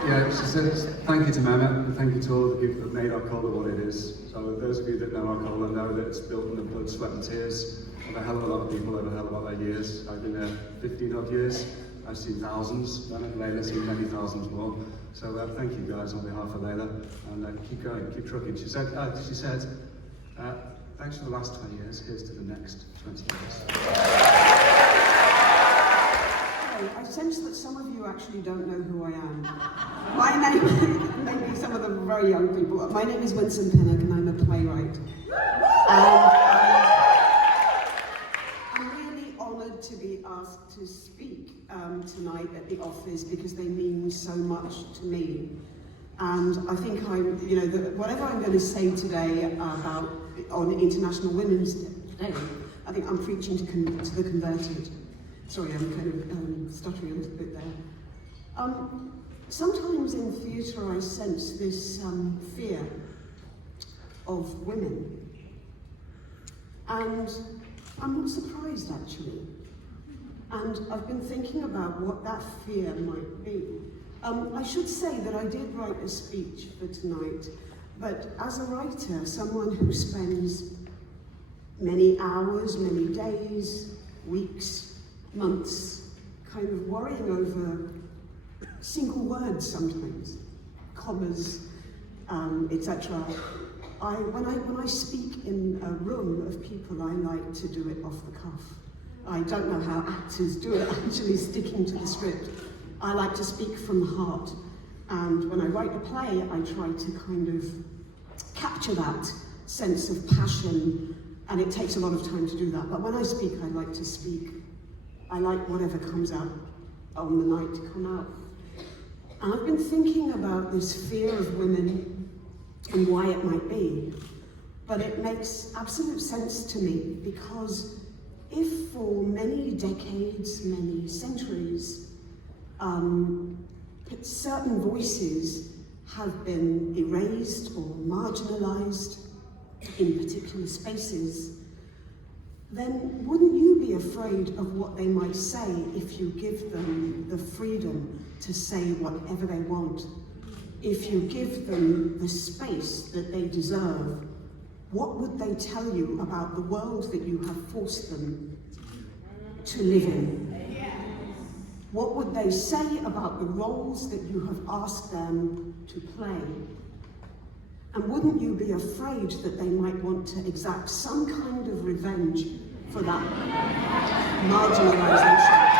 yeah, she said thank you to Mehmet, and thank you to all the people that made Arcola what it is. So those of you that know Arcola know that it's built in the blood, sweat and tears of a hell of a lot of people over a hell of a lot of years. I've been there 15 odd years. I've seen thousands, Mehmet and Layla's seen many thousands more. So thank you guys on behalf of Layla, and keep going, keep trucking. She said, thanks for the last 20 years, here's to the next 20 years. I sense that some of you actually don't know who I am. My name, maybe some of the very young people, my name is Winston Pinnock and I'm a playwright. And I'm really honoured to be asked to speak tonight at the Offies because they mean so much to me. And I think whatever I'm going to say today on International Women's Day, I think I'm preaching to the converted. Sorry, I'm kind of stuttering a little bit there. Sometimes in theatre I sense this fear of women. And I'm not surprised actually. And I've been thinking about what that fear might be. I should say that I did write a speech for tonight, but as a writer, someone who spends many hours, many days, weeks, months, kind of worrying over single words sometimes, commas, etc. When I speak in a room of people, I like to do it off the cuff. I don't know how actors do it, actually sticking to the script. I like to speak from the heart, and when I write a play, I try to kind of capture that sense of passion, and it takes a lot of time to do that. But when I speak, I like to speak. I like whatever comes out on the night to come out. And I've been thinking about this fear of women and why it might be, but it makes absolute sense to me, because if for many decades, many centuries, certain voices have been erased or marginalized in particular spaces, then wouldn't you be afraid of what they might say if you give them the freedom to say whatever they want? If you give them the space that they deserve, what would they tell you about the world that you have forced them to live in? What would they say about the roles that you have asked them to play? And wouldn't you be afraid that they might want to exact some kind of revenge for that marginalization?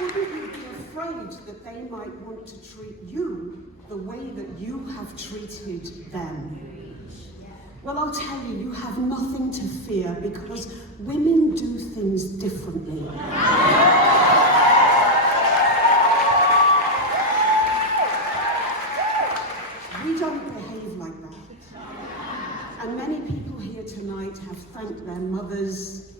Wouldn't you be afraid that they might want to treat you the way that you have treated them? Well, I'll tell you, you have nothing to fear, because women do things differently. We don't behave like that. And many people here tonight have thanked their mothers.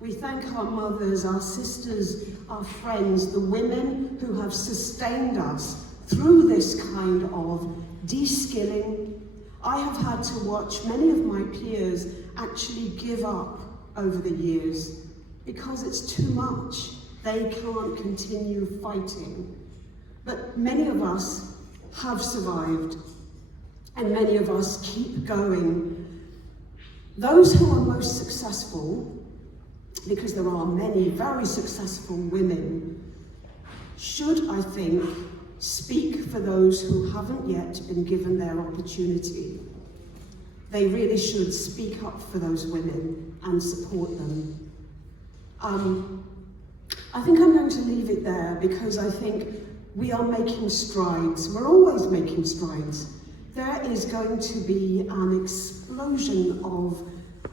We thank our mothers, our sisters, our friends, the women who have sustained us through this kind of de-skilling. I have had to watch many of my peers actually give up over the years because it's too much. They can't continue fighting. But many of us have survived, and many of us keep going. Those who are most successful, because there are many very successful women, should, I think, speak for those who haven't yet been given their opportunity. They really should speak up for those women and support them. I think I'm going to leave it there, because I think we are making strides. We're always making strides. There is going to be an explosion of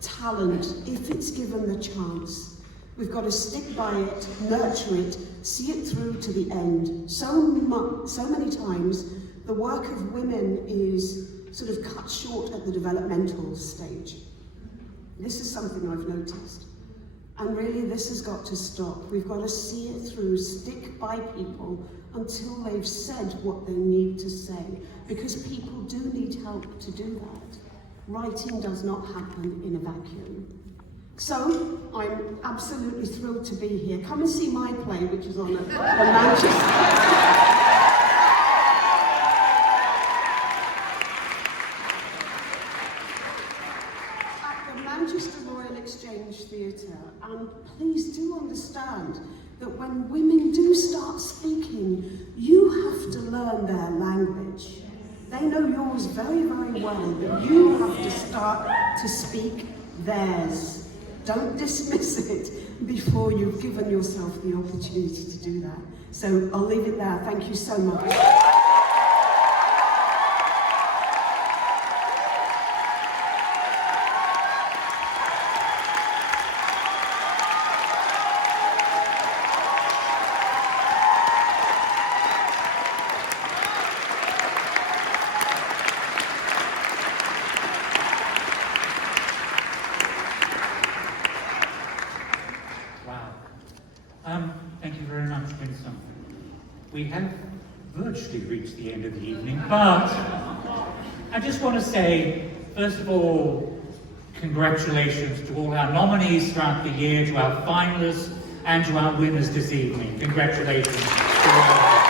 talent if it's given the chance. We've got to stick by it, nurture it, see it through to the end. So many times, the work of women is sort of cut short at the developmental stage. This is something I've noticed. And really, this has got to stop. We've got to see it through, stick by people until they've said what they need to say, because people do need help to do that. Writing does not happen in a vacuum. So, I'm absolutely thrilled to be here. Come and see my play, which is on at the Manchester. Theatre, and please do understand that when women do start speaking, you have to learn their language. They know yours very, very well, but you have to start to speak theirs. Don't dismiss it before you've given yourself the opportunity to do that. So I'll leave it there. Thank you so much. Crankson. We have virtually reached the end of the evening, but I just want to say, first of all, congratulations to all our nominees throughout the year, to our finalists, and to our winners this evening. Congratulations to all of you.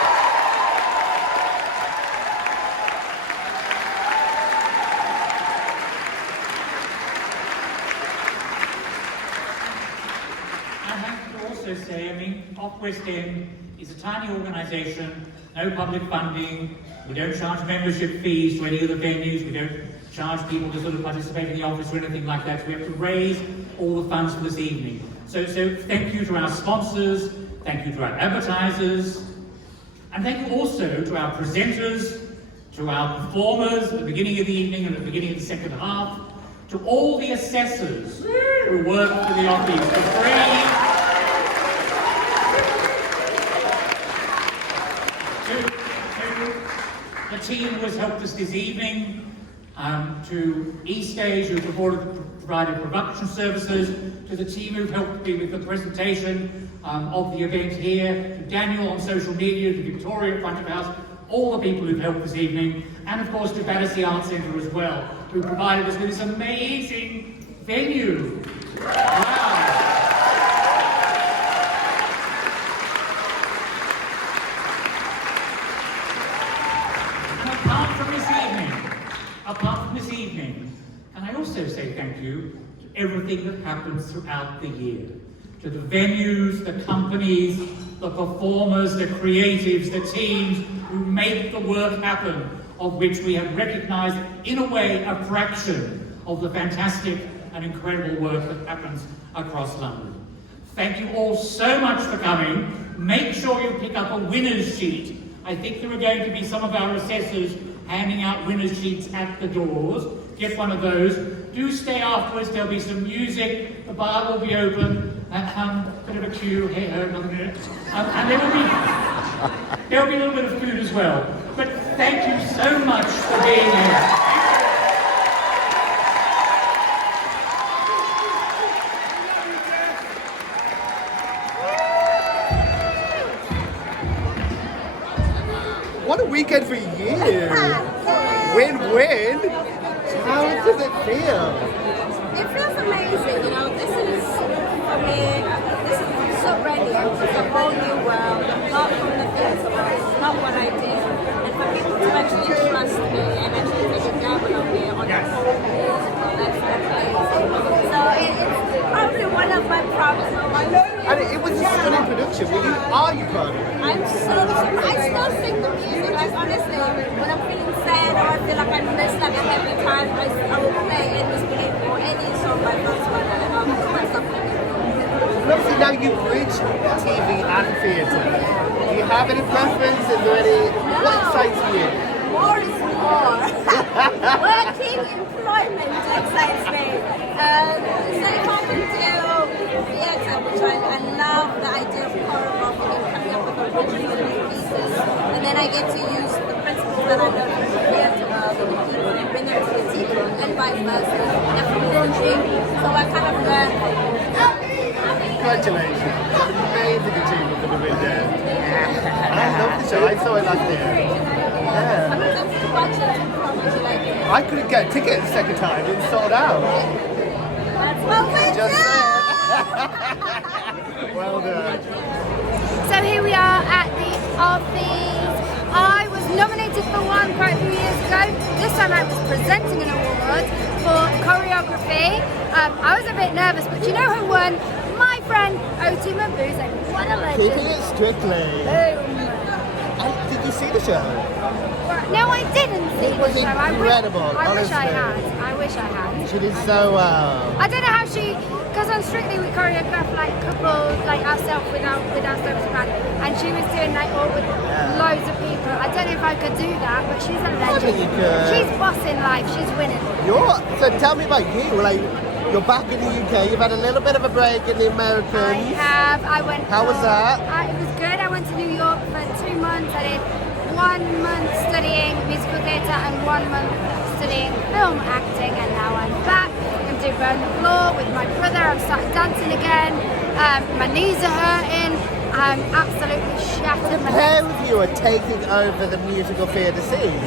Say, I mean, OFFFEST is a tiny organisation, no public funding, we don't charge membership fees to any of the venues, we don't charge people to sort of participate in the office or anything like that, so we have to raise all the funds for this evening. So thank you to our sponsors, thank you to our advertisers, and thank you also to our presenters, to our performers at the beginning of the evening and at the beginning of the second half, to all the assessors who work for the Offies for free, the team who has helped us this evening, to eStage who provided production services, to the team who've helped me with the presentation of the event here, to Daniel on social media, to Victoria at front of house, all the people who've helped this evening, and of course to Battersea Arts Centre as well, who provided us with this amazing venue. Wow. Apart from this evening, and I also say thank you to everything that happens throughout the year. To the venues, the companies, the performers, the creatives, the teams who make the work happen, of which we have recognised, in a way, a fraction of the fantastic and incredible work that happens across London. Thank you all so much for coming. Make sure you pick up a winner's sheet. I think there are going to be some of our assessors handing out winner's sheets at the doors. Get one of those. Do stay afterwards, there'll be some music, the bar will be open, bit of a queue, hey ho, another minute. And there'll be a little bit of food as well. But thank you so much for being here. What a weekend for you! Win-win! How does it feel? It feels amazing, you know, this is, for me, this is so brand new, it's a whole new world, I'm not from the theatre world, it's not what I do, and for people to actually trust me and actually take a gamble on me on the whole musical, that's amazing. So it's probably one of my proudest moments. And it was a stunning production. Are you proud of it? I'm so I still sing the music, like honestly, when I'm feeling sad or I feel like I miss like a happy time, I will play Endless Belief or any song by Bart Lambert and I'll put myself in it. Obviously now you've reached TV and theatre. Do you have any preference? Is there any... What excites you? More is more. Working employment excites me. So if I can do theatre, which I love the idea of choreography and coming up with original pieces, and then I get to use the principles that I learned from the theatre world and bring them to the TV and vice versa. Definitely a dream. So I kind of learned. Congratulations. An amazing achievement for the win there. I love the show. I saw it last year. Yeah. I couldn't get a ticket the second time. It was sold out. That's what we Just do! Well done. So here we are at the Offies. I was nominated for one quite a few years ago. This time I was presenting an award for choreography. I was a bit nervous, but you know who won? My friend Oti Mabuse. What a legend. Keeping it strictly. Boom. And did you see the show? No, I didn't see It was the show. incredible, I wish I honestly. had. I wish I had. She did so well. I don't know how she, because on Strictly we choreograph like couples, like ourselves with our service band, and she was doing like all with loads of people. I don't know if I could do that, but she's a legend. I think you could. She's bossing life. She's winning. So tell me about you. Like, you're back in the UK. You've had a little bit of a break in the Americans. I have. I went. How was that? It was good. I went to New York for 2 months. I did 1 month studying musical theatre and 1 month studying film acting, and now I'm back. I'm doing Burn the Floor with my brother. I've started dancing again. My knees are hurting. absolutely shattered The my pair legs. of you are taking over the musical theatre scene.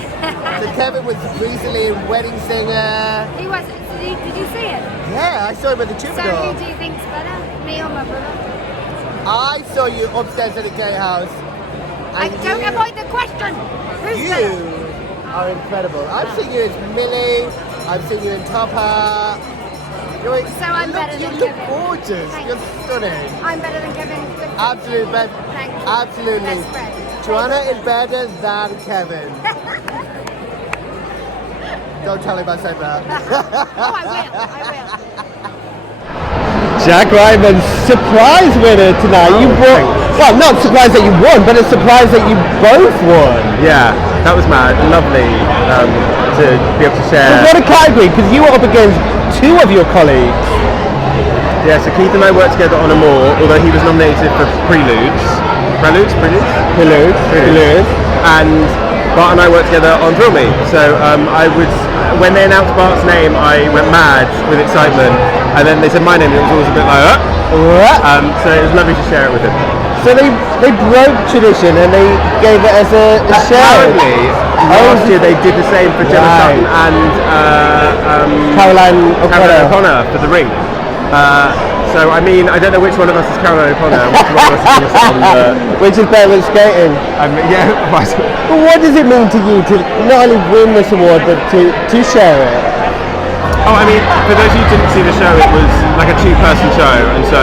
So Kevin was recently in Wedding Singer. He was. Did you see it? Yeah, I saw him at the So Troubadour. who do you think's better, me or my brother? I saw you upstairs at a gay house. I and don't you- avoid the question. Who's You better? are incredible. I've seen you as Millie. I've seen you in Top Hat. So I'm better You than look Kevin. gorgeous. Thank You're you. stunning. I'm better than Kevin. Absolutely, Thank you. absolutely. Best friend. Joanna is better than Kevin. Don't tell him I said that. Oh, I will. Jack Reitman, surprise winner tonight. You won. Well, not surprised that you won, but a surprise that you both won. Yeah, that was mad. Lovely to be able to share. What a category, because you were up against two of your colleagues. Yeah, so Keith and I worked together on Amour, although he was nominated for Preludes. And Bart and I worked together on Thrill Me. So when they announced Bart's name, I went mad with excitement. And then they said my name, and it was always a bit like, so it was lovely to share it with him. So they broke tradition and they gave it as a show. Apparently, last year they did the same for Gemma Sutton and Caroline O'Connor for The Ring. So I mean, I don't know which one of us is Caroline O'Connor, which one of us is Gemma Sutton. Which is better at skating. Yeah, right. But what does it mean to you to not only win this award but to share it? Oh, I mean, for those of you who didn't see the show, it was like a two-person show, and so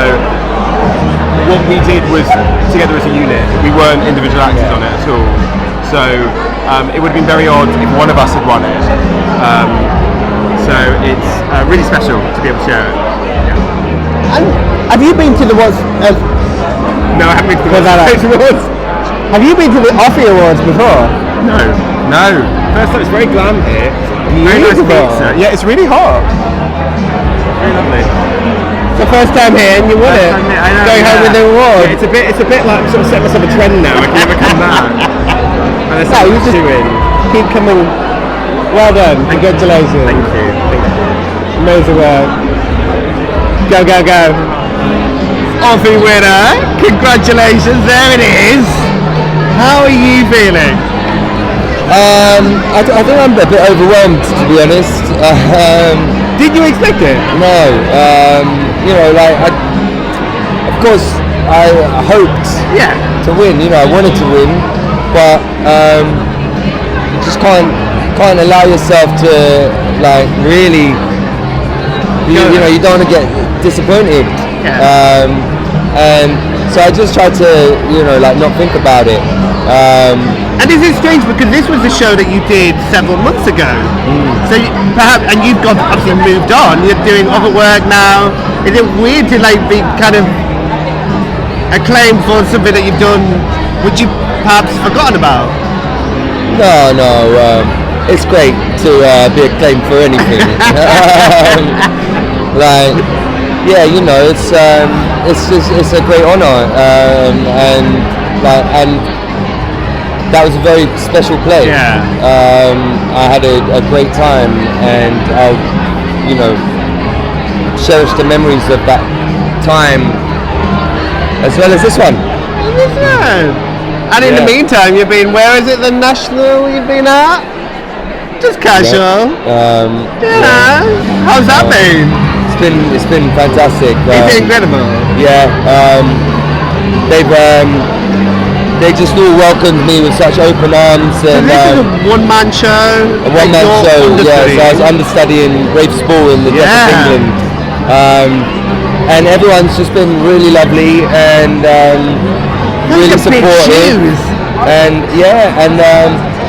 what we did was together as a unit. We weren't individual actors on it at all. So it would have been very odd if one of us had won it. So it's really special to be able to share it. Yeah. And have you been to the What's... No, I haven't been to the Awards. Have you been to the Offies Awards before? No. First time, it's very glam here. Very nice pizza. Yeah, it's really hot. Very lovely. It's the first time here and you won it. I know, Going home with the award. Yeah, it's a bit like sort of set myself a trend now. I can never come back. And there's so much doing. Keep coming. Well done. Congratulations. Thank you. Amazing work. Go, go, go. Offie winner. Congratulations. There it is. How are you feeling? I think I'm a bit overwhelmed, to be honest. Did you expect it? No. Of course, I hoped to win. I wanted to win, but you just can't allow yourself to really. You don't want to get disappointed. And so I just tried to not think about it. And is it strange because this was a show that you did several months ago? So and you've obviously moved on. You're doing other work now. Is it weird to be kind of acclaimed for something that you've done, which you perhaps forgotten about? No. It's great to be acclaimed for anything. It's a great honour, and that was a very special play. I had a great time, and I'll cherish the memories of that time as well as this one. And in the meantime, you've been, where is it, the National you've been at? Just casual. How's that been? It's been fantastic. It's incredible. Yeah. They just all welcomed me with such open arms. And this is a one-man show. A one-man show, yeah. So I was understudying Rafe Spall in the Death of England. And everyone's just been really lovely and really supportive. And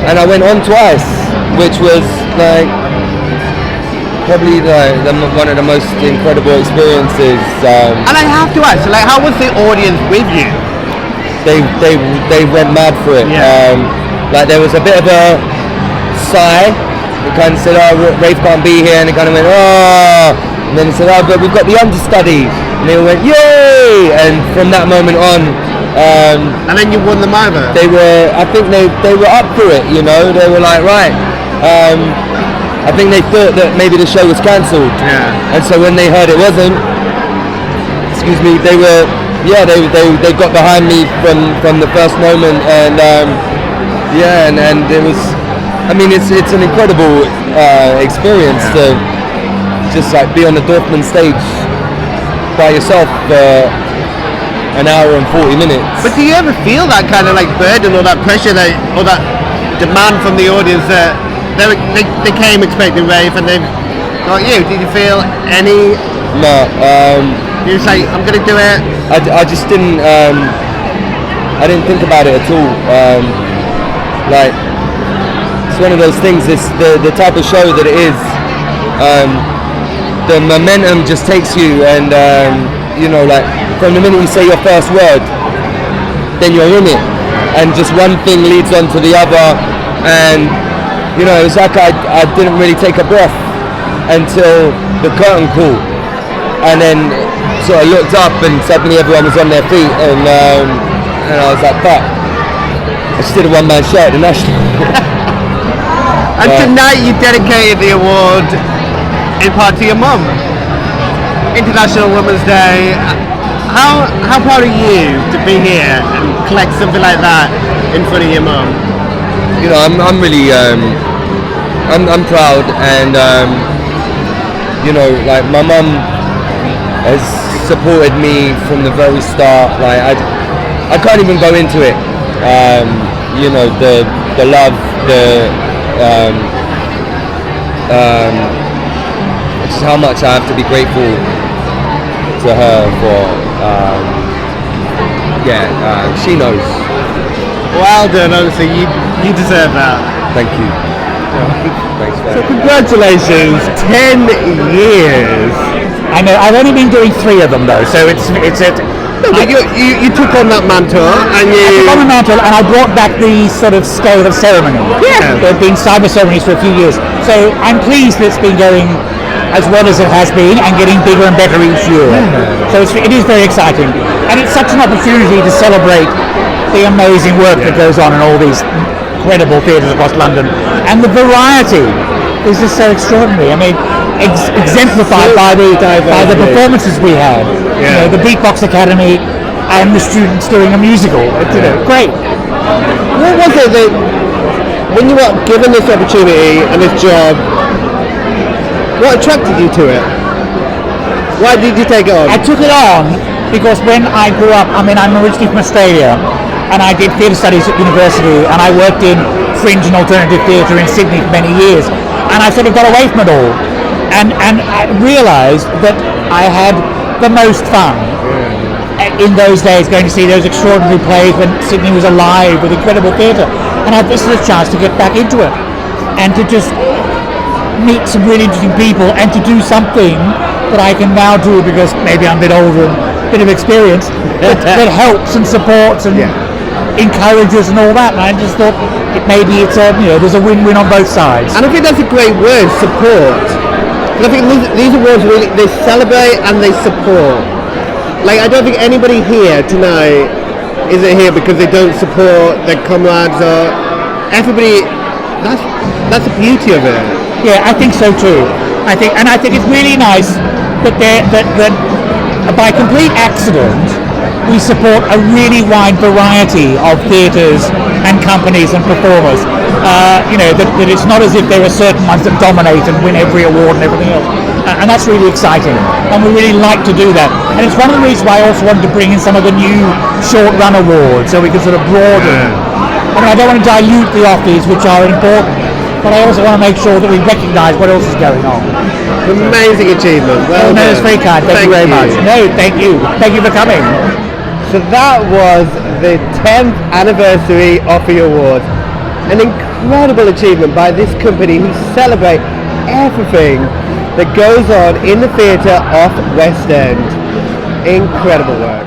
and I went on twice, which was probably one of the most incredible experiences. And I have to ask, how was the audience with you? They went mad for it. There was a bit of a sigh. They kind of said, "Oh, Rafe can't be here," and they kind of went, "Oh," and then they said, "Oh, but we've got the understudy," and they all went, "Yay!" And from that moment on, and then you won them over. I think they were up for it. They were like, right. I think they thought that maybe the show was cancelled. And so when they heard it wasn't, they were yeah, they got behind me from the first moment, and and it was, I mean, it's an incredible experience to just like be on the Dorfman stage by yourself for an hour and 40 minutes. But do you ever feel that kind of like burden or that pressure or that demand from the audience that they came expecting rave and they've got you? Did you feel any? No. You was like, I'm going to do it. I just didn't. I didn't think about it at all. Like, it's one of those things. It's the type of show that it is. The momentum just takes you, and you know, like from the minute you say your first word, then you're in it, and just one thing leads on to the other, and you know, it was like I didn't really take a breath until the curtain call, and then sort of looked up, and suddenly everyone was on their feet, and I was like, fuck, I just did a one-man show at the National. And tonight you dedicated the award in part to your mum. International Women's Day. How proud are you to be here and collect something like that in front of your mum? You know, I'm really I'm proud, and you know, like my mum has supported me from the very start. Like I can't even go into it. You know, the love, just how much I have to be grateful to her for. She knows. Well done, honestly, you deserve that. Thank you. Thanks, so congratulations, 10 years. I know, I've only been doing 3 of them though, so it's No, but you took on that mantle, and I took on the mantle, and I brought back the sort of scale of ceremony. Yeah. There have been cyber ceremonies for a few years, so I'm pleased that it's been going as well as it has been, and getting bigger and better each year. So it is very exciting, and it's such an opportunity to celebrate the amazing work that goes on in all these incredible theatres across London, and the variety is just so extraordinary. I mean, exemplified by the performances we had. You know, the Beatbox Academy and the students doing a musical. You know, great. What was it that, when you were given this opportunity and this job, what attracted you to it? Why did you take it on? I took it on because when I grew up, I mean, I'm originally from Australia, and I did theatre studies at university, and I worked in fringe and alternative theatre in Sydney for many years, and I sort of got away from it all, and I realised that I had the most fun in those days going to see those extraordinary plays when Sydney was alive with incredible theatre, and this is a chance to get back into it and to just meet some really interesting people and to do something that I can now do because maybe I'm a bit older and a bit of experience that helps and supports and encourages and all that, and I just thought maybe it's there's a win-win on both sides. And I think that's a great word, support. I think these awards really, they celebrate and they support. Like, I don't think anybody here tonight isn't here because they don't support their comrades or everybody. That's the beauty of it. Yeah, I think so too. I think it's really nice that by complete accident we support a really wide variety of theatres and companies and performers. That it's not as if there are certain ones that dominate and win every award and everything else. And that's really exciting. And we really like to do that. And it's one of the reasons why I also wanted to bring in some of the new short run awards so we can sort of broaden. I mean, I don't want to dilute the Offies, which are important, but I also want to make sure that we recognise what else is going on. Amazing achievement. Well no, that's very kind. Thank you very much. No, thank you. Thank you for coming. So that was the 10th anniversary Offie Awards. An incredible achievement by this company who celebrate everything that goes on in the theatre off West End. Incredible work.